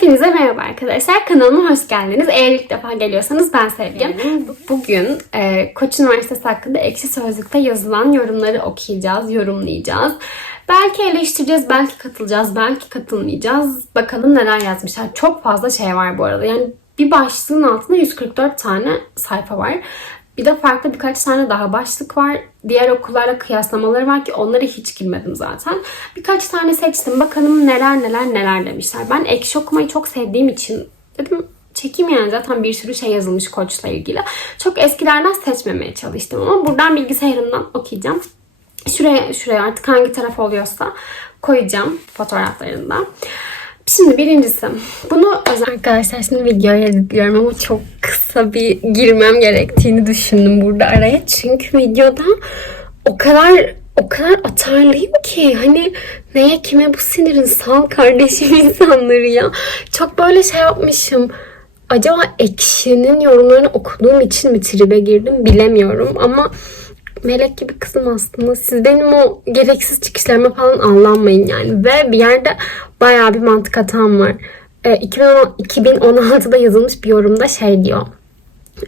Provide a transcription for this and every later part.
Hepinize merhaba arkadaşlar. Kanalıma hoş geldiniz. Eğer ilk defa geliyorsanız ben Sevgim. Bugün e, Koç Üniversitesi hakkında ekşi sözlükte yazılan yorumları okuyacağız, yorumlayacağız. Belki eleştireceğiz, belki katılacağız, belki katılmayacağız. Bakalım neler yazmışlar. Çok fazla şey var bu arada. Yani bir başlığın altında 144 tane sayfa var. Bir de farklı birkaç tane daha başlık var. Diğer okullarla kıyaslamaları var ki onlara hiç girmedim zaten. Birkaç tane seçtim. Bakalım neler neler neler demişler. Ben ekşi okumayı çok sevdiğim için dedim çekeyim yani zaten bir sürü şey yazılmış koçla ilgili. Çok eskilerden seçmemeye çalıştım ama buradan bilgisayarımdan okuyacağım. Şuraya şuraya artık hangi taraf oluyorsa koyacağım fotoğraflarından. Şimdi birincisi bunu arkadaşlar şimdi videoya editliyorum ama çok kısa bir girmem gerektiğini düşündüm burada araya. Çünkü videoda o kadar o kadar atarlıyım ki hani neye kime bu sinirin sal kardeşim insanları ya. Çok böyle şey yapmışım. Acaba ekşinin yorumlarını okuduğum için mi tribe girdim bilemiyorum ama melek gibi kızım aslında. Siz benim o gereksiz çıkışlarıma falan anlanmayın yani. Ve bir yerde bayağı bir mantık hatam var. E, 2010 2016'da yazılmış bir yorumda şey diyor.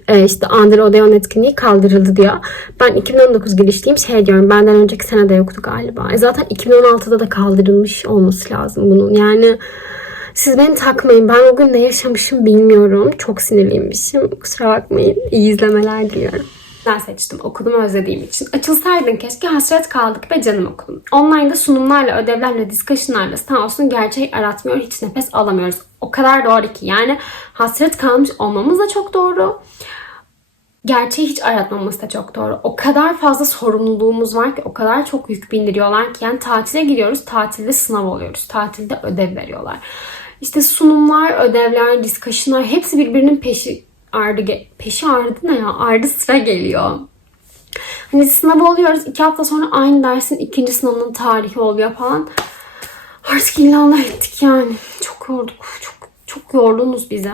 E, işte Andre Odeon etkinliği kaldırıldı diyor. Ben 2019 girişliyim şey diyorum. Benden önceki sene de yoktu galiba. E, zaten 2016'da da kaldırılmış olması lazım bunun. Yani siz beni takmayın. Ben o gün ne yaşamışım bilmiyorum. Çok sinirliymişim. Kusura bakmayın. İyi izlemeler diliyorum. Ben seçtim. Okulumu özlediğim için. Açılsaydın keşke hasret kaldık be canım okulum. Online'da sunumlarla, ödevlerle, discussionlarla sağ olsun gerçeği aratmıyor. Hiç nefes alamıyoruz. O kadar doğru ki. Yani hasret kalmış olmamız da çok doğru. Gerçeği hiç aratmamız da çok doğru. O kadar fazla sorumluluğumuz var ki, o kadar çok yük bindiriyorlar ki. Yani tatile gidiyoruz, tatilde sınav oluyoruz. Tatilde ödev veriyorlar. İşte sunumlar, ödevler, discussionlar hepsi birbirinin peşi ardı peşi ardı ne ya? Ardı sıra geliyor. Hani sınav oluyoruz. iki hafta sonra aynı dersin ikinci sınavının tarihi oluyor falan. Artık illallah ettik yani. Çok yorduk. Çok, çok yordunuz bize.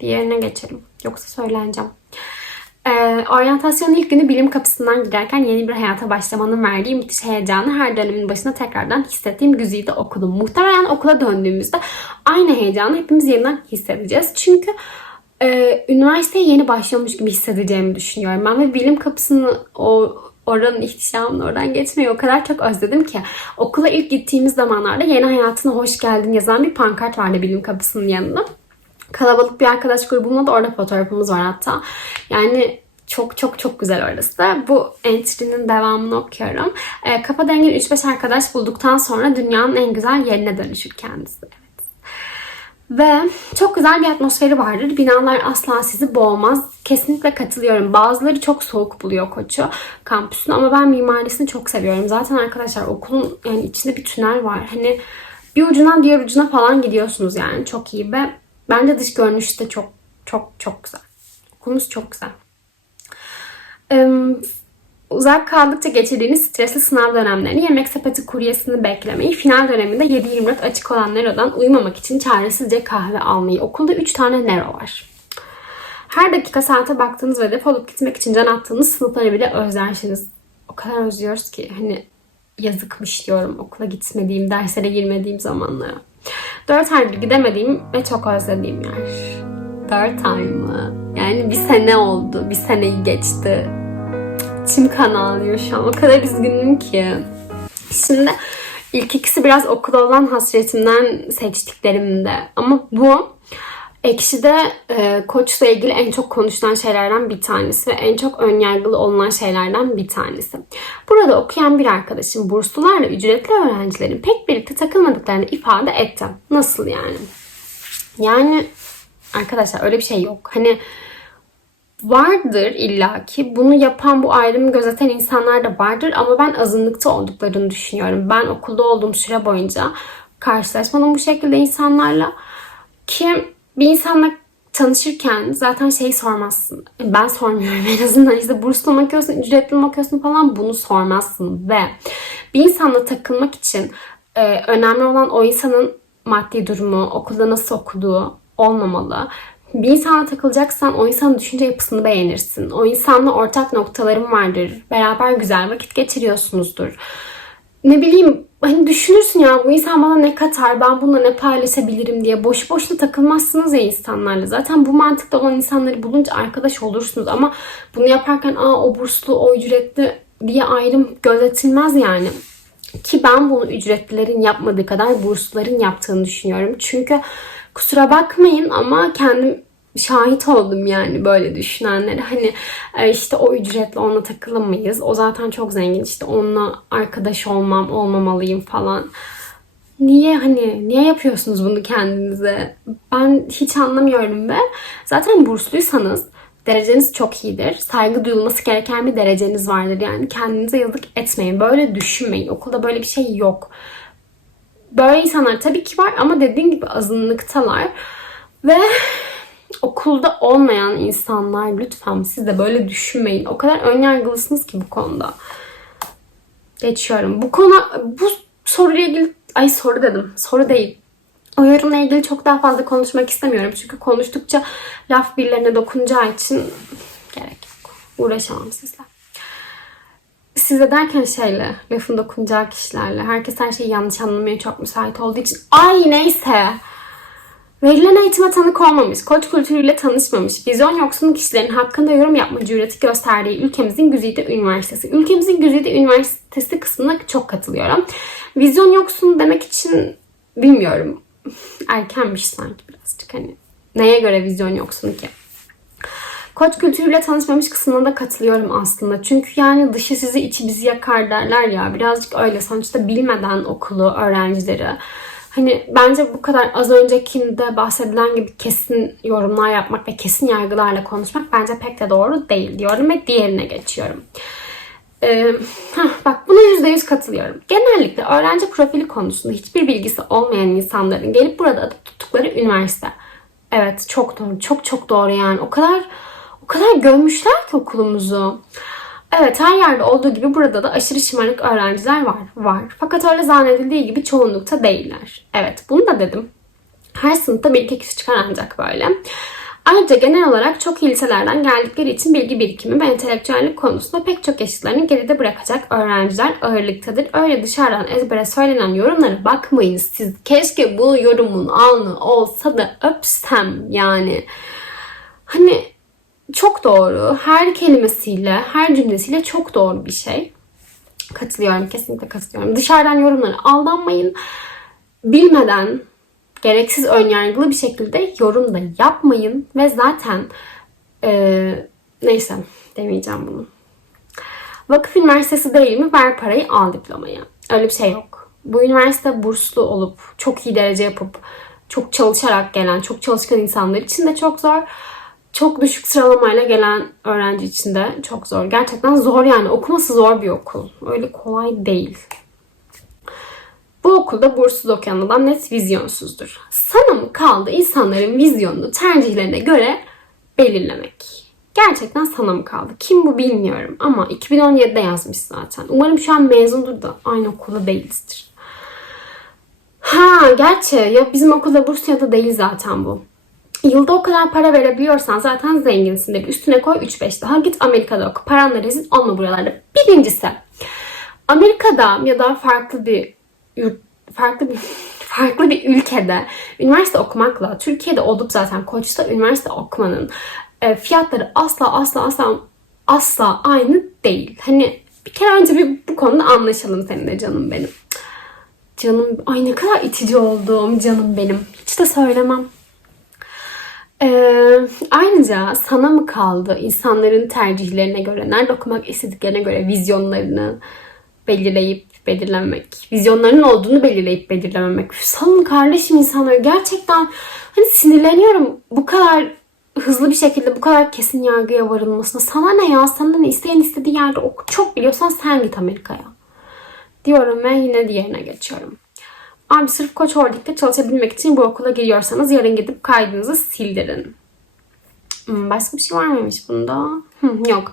Diğerine geçelim. Yoksa söyleneceğim. Ee, oryantasyonun ilk günü bilim kapısından giderken yeni bir hayata başlamanın verdiği müthiş heyecanı her dönemin başında tekrardan hissettiğim güzide okudum. Muhtemelen okula döndüğümüzde aynı heyecanı hepimiz yeniden hissedeceğiz. Çünkü e, üniversiteye yeni başlamış gibi hissedeceğimi düşünüyorum. Ben ve bilim kapısını o oranın ihtişamını oradan geçmeyi o kadar çok özledim ki. Okula ilk gittiğimiz zamanlarda yeni hayatına hoş geldin yazan bir pankart vardı bilim kapısının yanında. Kalabalık bir arkadaş grubumla da orada fotoğrafımız var hatta. Yani çok çok çok güzel orası. Bu entry'nin devamını okuyorum. E, Kafa Dengi 3-5 arkadaş bulduktan sonra dünyanın en güzel yerine dönüşür kendisi. Ve çok güzel bir atmosferi vardır. Binalar asla sizi boğmaz. Kesinlikle katılıyorum. Bazıları çok soğuk buluyor Koç'u kampüsünü ama ben mimarisini çok seviyorum. Zaten arkadaşlar okulun yani içinde bir tünel var. Hani bir ucundan diğer ucuna falan gidiyorsunuz yani. Çok iyi ve bence dış görünüşü de çok çok çok güzel. Okulumuz çok güzel. Uzak kaldıkça geçirdiğiniz stresli sınav dönemlerini, yemek sepeti kuryesini beklemeyi, final döneminde 7-24 açık olan Nero'dan uyumamak için çaresizce kahve almayı. Okulda 3 tane Nero var. Her dakika saate baktığınız ve defolup gitmek için can attığınız sınıfları bile özlersiniz. O kadar özlüyoruz ki hani yazıkmış diyorum okula gitmediğim, derslere girmediğim zamanlara. 4 aydır gidemediğim ve çok özlediğim yer. 4 ay mı? Yani bir sene oldu. Bir seneyi geçti içim kan ağlıyor şu an. O kadar üzgünüm ki. Şimdi ilk ikisi biraz okula olan hasretimden seçtiklerimde. Ama bu Ekşi'de e, koçla ilgili en çok konuşulan şeylerden bir tanesi ve en çok önyargılı olunan şeylerden bir tanesi. Burada okuyan bir arkadaşım burslularla ücretli öğrencilerin pek birlikte takılmadıklarını ifade etti. Nasıl yani? Yani arkadaşlar öyle bir şey yok. Hani vardır illaki. Bunu yapan, bu ayrımı gözeten insanlar da vardır ama ben azınlıkta olduklarını düşünüyorum. Ben okulda olduğum süre boyunca karşılaşmadım bu şekilde insanlarla. Ki bir insanla tanışırken zaten şeyi sormazsın. Ben sormuyorum en azından. İşte burslu mu okuyorsun, ücretli mi okuyorsun falan bunu sormazsın. Ve bir insanla takılmak için e, önemli olan o insanın maddi durumu, okulda nasıl okuduğu olmamalı bir insana takılacaksan o insanın düşünce yapısını beğenirsin. O insanla ortak noktaların vardır. Beraber güzel vakit geçiriyorsunuzdur. ne bileyim hani düşünürsün ya bu insan bana ne katar ben bununla ne paylaşabilirim diye boş boşuna takılmazsınız ya insanlarla. Zaten bu mantıkta olan insanları bulunca arkadaş olursunuz ama bunu yaparken aa o burslu o ücretli diye ayrım gözetilmez yani. Ki ben bunu ücretlilerin yapmadığı kadar bursluların yaptığını düşünüyorum. Çünkü kusura bakmayın ama kendim şahit oldum yani böyle düşünenlere. Hani e, işte o ücretle onunla takılamayız. O zaten çok zengin işte onunla arkadaş olmam, olmamalıyım falan. Niye hani niye yapıyorsunuz bunu kendinize? Ben hiç anlamıyorum ve zaten bursluysanız dereceniz çok iyidir. Saygı duyulması gereken bir dereceniz vardır. Yani kendinize yazık etmeyin. Böyle düşünmeyin. Okulda böyle bir şey yok. Böyle insanlar tabii ki var ama dediğim gibi azınlıktalar. Ve okulda olmayan insanlar lütfen siz de böyle düşünmeyin. O kadar önyargılısınız ki bu konuda. Geçiyorum. Bu konu bu soruyla ilgili ay soru dedim. Soru değil. O yorumla ilgili çok daha fazla konuşmak istemiyorum. Çünkü konuştukça laf birilerine dokunacağı için gerek yok. Uğraşamam sizle. Size derken şeyle, lafın dokunacağı kişilerle. Herkes her şeyi yanlış anlamaya çok müsait olduğu için. Ay neyse. Verilen eğitime tanık olmamış, koç kültürüyle tanışmamış, vizyon yoksunu kişilerin hakkında yorum yapma cüreti gösterdiği ülkemizin Güzide Üniversitesi. Ülkemizin Güzide Üniversitesi kısmına çok katılıyorum. Vizyon yoksunu demek için bilmiyorum. Erkenmiş sanki birazcık hani. Neye göre vizyon yoksunu ki? Koç kültürüyle tanışmamış kısmına da katılıyorum aslında. Çünkü yani dışı sizi içi bizi yakar derler ya. Birazcık öyle. Sonuçta bilmeden okulu, öğrencileri. Hani bence bu kadar az öncekinde bahsedilen gibi kesin yorumlar yapmak ve kesin yargılarla konuşmak bence pek de doğru değil diyorum ve diğerine geçiyorum. Ee, heh, bak buna %100 katılıyorum. Genellikle öğrenci profili konusunda hiçbir bilgisi olmayan insanların gelip burada adı tuttukları üniversite. Evet çok doğru. Çok çok doğru yani. O kadar kadar gömmüşler ki okulumuzu. Evet her yerde olduğu gibi burada da aşırı şımarık öğrenciler var. Var. Fakat öyle zannedildiği gibi çoğunlukta değiller. Evet bunu da dedim. Her sınıfta bir iki kişi çıkar ancak böyle. Ayrıca genel olarak çok iyi liselerden geldikleri için bilgi birikimi ve entelektüellik konusunda pek çok yaşıtlarını geride bırakacak öğrenciler ağırlıktadır. Öyle dışarıdan ezbere söylenen yorumlara bakmayın siz. Keşke bu yorumun alnı olsa da öpsem yani. Hani çok doğru. Her kelimesiyle, her cümlesiyle çok doğru bir şey. Katılıyorum, kesinlikle katılıyorum. Dışarıdan yorumlara aldanmayın. Bilmeden, gereksiz önyargılı bir şekilde yorum da yapmayın. Ve zaten e, neyse demeyeceğim bunu. Vakıf üniversitesi değil mi? Ver parayı al diplomayı. Öyle bir şey yok. Bu üniversite burslu olup, çok iyi derece yapıp, çok çalışarak gelen, çok çalışkan insanlar için de çok zor çok düşük sıralamayla gelen öğrenci için de çok zor. Gerçekten zor yani. Okuması zor bir okul. Öyle kolay değil. Bu okulda burssuz okuyan adam net vizyonsuzdur. Sana mı kaldı insanların vizyonunu tercihlerine göre belirlemek? Gerçekten sana mı kaldı? Kim bu bilmiyorum ama 2017'de yazmış zaten. Umarım şu an mezundur da aynı okulda değilizdir. Ha gerçi ya bizim okulda burs ya da değil zaten bu. Yılda o kadar para verebiliyorsan zaten zenginsin de üstüne koy 3-5 daha git Amerika'da oku. Paranla rezil olma buralarda. Birincisi Amerika'da ya da farklı bir farklı bir farklı bir ülkede üniversite okumakla Türkiye'de olup zaten Koç'ta üniversite okumanın e, fiyatları asla asla asla asla aynı değil. Hani bir kere önce bir bu konuda anlaşalım seninle canım benim. Canım ay ne kadar itici olduğum canım benim. Hiç de söylemem. Ee, ayrıca sana mı kaldı insanların tercihlerine göre, nerede okumak istediklerine göre vizyonlarını belirleyip belirlemek, vizyonlarının olduğunu belirleyip belirlememek. Salın kardeşim insanları gerçekten hani sinirleniyorum bu kadar hızlı bir şekilde bu kadar kesin yargıya varılmasına. Sana ne ya? Sana? İsteyen istediği yerde oku. Çok biliyorsan sen git Amerika'ya. Diyorum ve yine diğerine geçiyorum. Abi sırf Koç Holding'de çalışabilmek için bu okula giriyorsanız yarın gidip kaydınızı sildirin. Hmm, başka bir şey var mıymış bunda? Hmm, yok.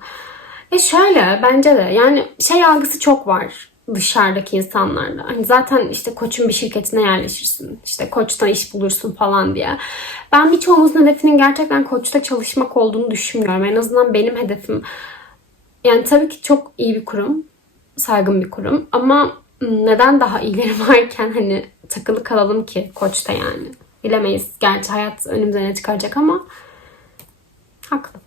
E şöyle bence de yani şey algısı çok var dışarıdaki insanlarda. Hani zaten işte koçun bir şirketine yerleşirsin. İşte koçtan iş bulursun falan diye. Ben birçoğumuzun hedefinin gerçekten koçta çalışmak olduğunu düşünmüyorum. En azından benim hedefim yani tabii ki çok iyi bir kurum. Saygın bir kurum. Ama "Hmm, neden daha iyileri varken hani takılı kalalım ki koçta yani. Bilemeyiz. Gerçi hayat önümüze ne çıkaracak ama haklı.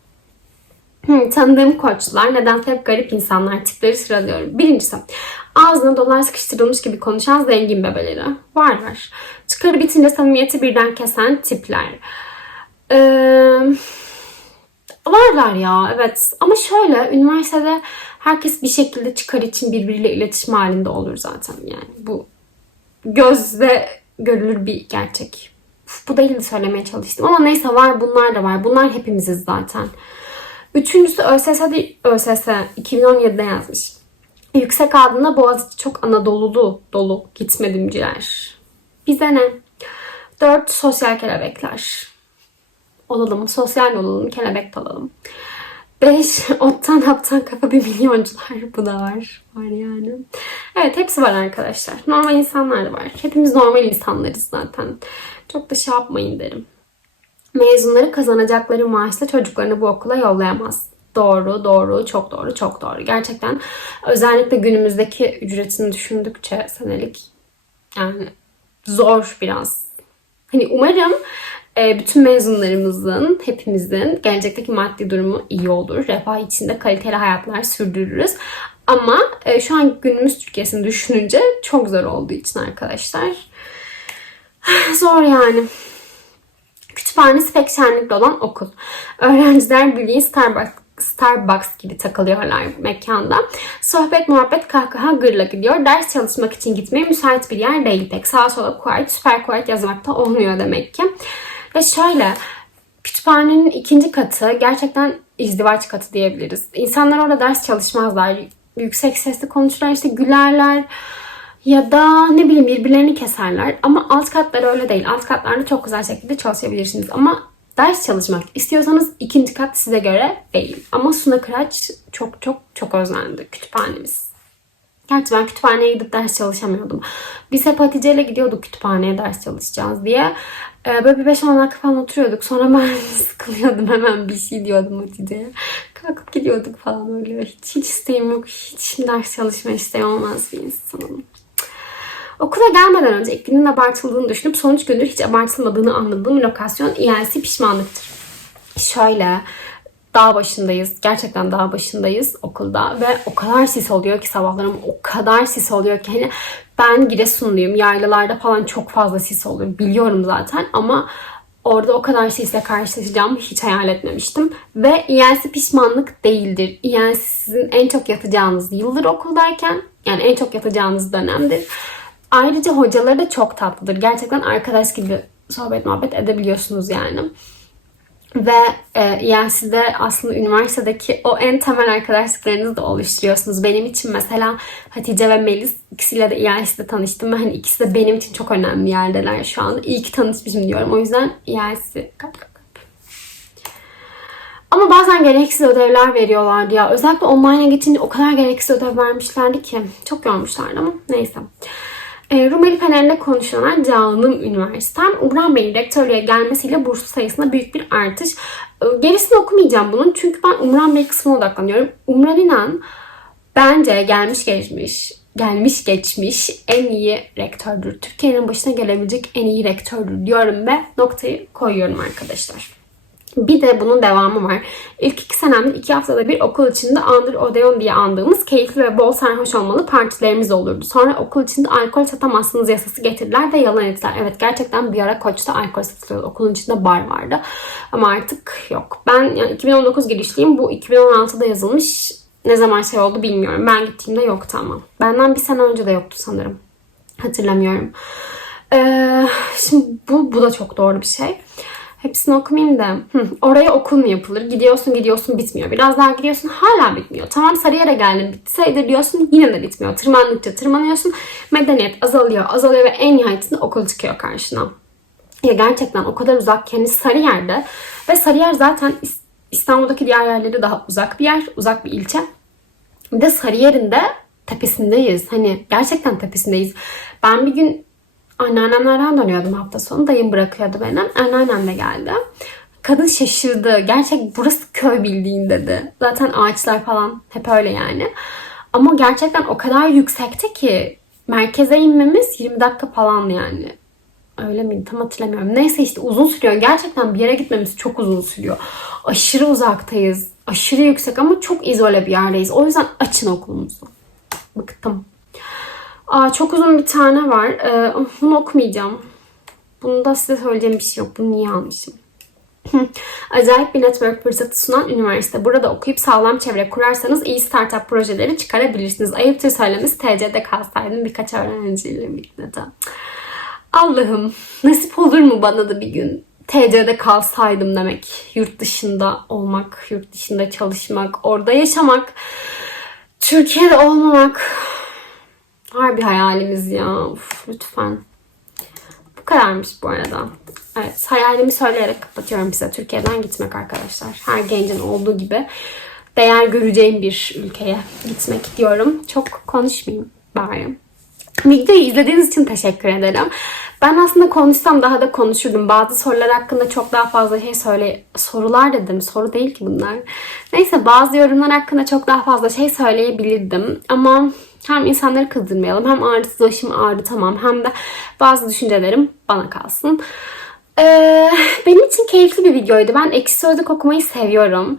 Hmm, tanıdığım koçlar nedense hep garip insanlar tipleri sıralıyorum. Birincisi ağzına dolar sıkıştırılmış gibi konuşan zengin bebeleri. Varlar. Çıkarı bitince samimiyeti birden kesen tipler. Ee, varlar ya evet. Ama şöyle üniversitede herkes bir şekilde çıkar için birbiriyle iletişim halinde olur zaten yani. Bu gözle görülür bir gerçek. Uf, bu değildi söylemeye çalıştım ama neyse var bunlar da var. Bunlar hepimiziz zaten. Üçüncüsü ÖSS'de ÖSS 2017'de yazmış. Yüksek adına Boğaziçi çok Anadolu'lu dolu gitmedimciler. Bize ne? Dört sosyal kelebekler. Olalım, sosyal olalım, kelebek olalım. Beş, ottan haptan kafa bir milyoncular. Bu da var. Var yani. Evet hepsi var arkadaşlar. Normal insanlar da var. Hepimiz normal insanlarız zaten. Çok da şey yapmayın derim. Mezunları kazanacakları maaşla çocuklarını bu okula yollayamaz. Doğru, doğru, çok doğru, çok doğru. Gerçekten özellikle günümüzdeki ücretini düşündükçe senelik yani zor biraz. Hani umarım bütün mezunlarımızın, hepimizin gelecekteki maddi durumu iyi olur. Refah içinde kaliteli hayatlar sürdürürüz. Ama e, şu an günümüz Türkiye'sini düşününce çok zor olduğu için arkadaşlar. Zor yani. Kütüphanesi pek şenlikli olan okul. Öğrenciler bildiğin Starbucks Starbucks gibi takılıyorlar mekanda. Sohbet, muhabbet, kahkaha gırla gidiyor. Ders çalışmak için gitmeye müsait bir yer değil pek. Sağa sola quiet, süper quiet yazmakta olmuyor demek ki. Ve şöyle, kütüphanenin ikinci katı gerçekten izdivaç katı diyebiliriz. İnsanlar orada ders çalışmazlar. Yüksek sesli konuşurlar, işte gülerler. Ya da ne bileyim birbirlerini keserler. Ama alt katlar öyle değil. Alt katlarda çok güzel şekilde çalışabilirsiniz. Ama ders çalışmak istiyorsanız ikinci kat size göre değil. Ama Suna Kıraç çok çok çok özlendi kütüphanemiz. Gerçi ben kütüphaneye gidip ders çalışamıyordum. Biz hep Hatice gidiyorduk kütüphaneye ders çalışacağız diye. Ee, böyle bir 5-10 dakika falan oturuyorduk. Sonra ben sıkılıyordum hemen bir şey diyordum Hatice'ye. Kalkıp gidiyorduk falan öyle. Hiç, hiç isteğim yok. Hiç ders çalışma isteği olmaz bir insanım. Okula gelmeden önce iklimin abartıldığını düşünüp sonuç gündür hiç abartılmadığını anladığım lokasyon ELC pişmanlıktır. Şöyle dağ başındayız. Gerçekten dağ başındayız okulda ve o kadar sis oluyor ki sabahlarım o kadar sis oluyor ki hani ben Giresunluyum. Yaylalarda falan çok fazla sis oluyor. Biliyorum zaten ama orada o kadar sisle karşılaşacağımı hiç hayal etmemiştim. Ve ELC pişmanlık değildir. ELC sizin en çok yatacağınız yıldır okuldayken yani en çok yatacağınız dönemdir. Ayrıca hocaları da çok tatlıdır. Gerçekten arkadaş gibi sohbet muhabbet edebiliyorsunuz yani. Ve e, yani sizde aslında üniversitedeki o en temel arkadaşlıklarınızı da oluşturuyorsunuz. Benim için mesela Hatice ve Melis ikisiyle de EIS'de tanıştım ve hani ikisi de benim için çok önemli yerdeler şu anda. İyi ki tanışmışım diyorum. O yüzden kalp. Ama bazen gereksiz ödevler veriyorlardı ya. Özellikle online'a geçince o kadar gereksiz ödev vermişlerdi ki. Çok yormuşlardı ama neyse. E, Rumeli paneline konuşulan canım üniversitem Umran Bey'in rektörlüğe gelmesiyle burslu sayısında büyük bir artış. E, gerisini okumayacağım bunun çünkü ben Umran Bey kısmına odaklanıyorum. Umran İnan bence gelmiş geçmiş gelmiş geçmiş en iyi rektördür. Türkiye'nin başına gelebilecek en iyi rektördür diyorum ve noktayı koyuyorum arkadaşlar. Bir de bunun devamı var. İlk iki senemde iki haftada bir okul içinde Andır Odeon diye andığımız keyifli ve bol sarhoş olmalı partilerimiz olurdu. Sonra okul içinde alkol satamazsınız yasası getirdiler ve yalan ettiler. Evet gerçekten bir ara Koç'ta alkol satılıyordu. Okulun içinde bar vardı. Ama artık yok. Ben yani 2019 girişliyim. Bu 2016'da yazılmış. Ne zaman şey oldu bilmiyorum. Ben gittiğimde yoktu ama. Benden bir sene önce de yoktu sanırım. Hatırlamıyorum. Ee, şimdi bu, bu da çok doğru bir şey. Hepsini okumayayım da. Oraya okul mu yapılır? Gidiyorsun gidiyorsun bitmiyor. Biraz daha gidiyorsun hala bitmiyor. Tamam Sarıyer'e geldim bitseydi diyorsun yine de bitmiyor. Tırmandıkça tırmanıyorsun. Medeniyet azalıyor azalıyor ve en nihayetinde okul çıkıyor karşına. Ya gerçekten o kadar uzak kendi Sarıyer'de ve Sarıyer zaten İstanbul'daki diğer yerleri daha uzak bir yer, uzak bir ilçe. Bir de Sarıyer'in de tepesindeyiz. Hani gerçekten tepesindeyiz. Ben bir gün anneannemlerden dönüyordum hafta sonu. Dayım bırakıyordu beni. Anneannem de geldi. Kadın şaşırdı. Gerçek burası köy bildiğin dedi. Zaten ağaçlar falan hep öyle yani. Ama gerçekten o kadar yüksekte ki merkeze inmemiz 20 dakika falan yani. Öyle miydi? Tam hatırlamıyorum. Neyse işte uzun sürüyor. Gerçekten bir yere gitmemiz çok uzun sürüyor. Aşırı uzaktayız. Aşırı yüksek ama çok izole bir yerdeyiz. O yüzden açın okulumuzu. Bıktım. Aa, çok uzun bir tane var. Ee, bunu okumayacağım. Bunda size söyleyeceğim bir şey yok. Bunu niye almışım? Acayip bir network fırsatı sunan üniversite. Burada okuyup sağlam çevre kurarsanız iyi startup projeleri çıkarabilirsiniz. Ayıptır söylemesi TC'de kalsaydım birkaç öğrenciyle birlikte. Allah'ım nasip olur mu bana da bir gün TC'de kalsaydım demek. Yurt dışında olmak, yurt dışında çalışmak, orada yaşamak, Türkiye'de olmamak. Harbi hayalimiz ya. Uf, lütfen. Bu kadarmış bu arada. Evet, hayalimi söyleyerek kapatıyorum size. Türkiye'den gitmek arkadaşlar. Her gencin olduğu gibi değer göreceğim bir ülkeye gitmek diyorum. Çok konuşmayayım bari. Videoyu izlediğiniz için teşekkür ederim. Ben aslında konuşsam daha da konuşurdum. Bazı sorular hakkında çok daha fazla şey söyle... Sorular dedim. Soru değil ki bunlar. Neyse bazı yorumlar hakkında çok daha fazla şey söyleyebilirdim. Ama hem insanları kızdırmayalım hem ağrısız başımı ağrıtamam hem de bazı düşüncelerim bana kalsın. Ee, benim için keyifli bir videoydu. Ben ekşi sözlük okumayı seviyorum.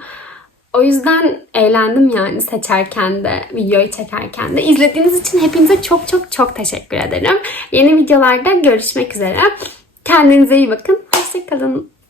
O yüzden eğlendim yani seçerken de, videoyu çekerken de. İzlediğiniz için hepinize çok çok çok teşekkür ederim. Yeni videolarda görüşmek üzere. Kendinize iyi bakın. Hoşçakalın.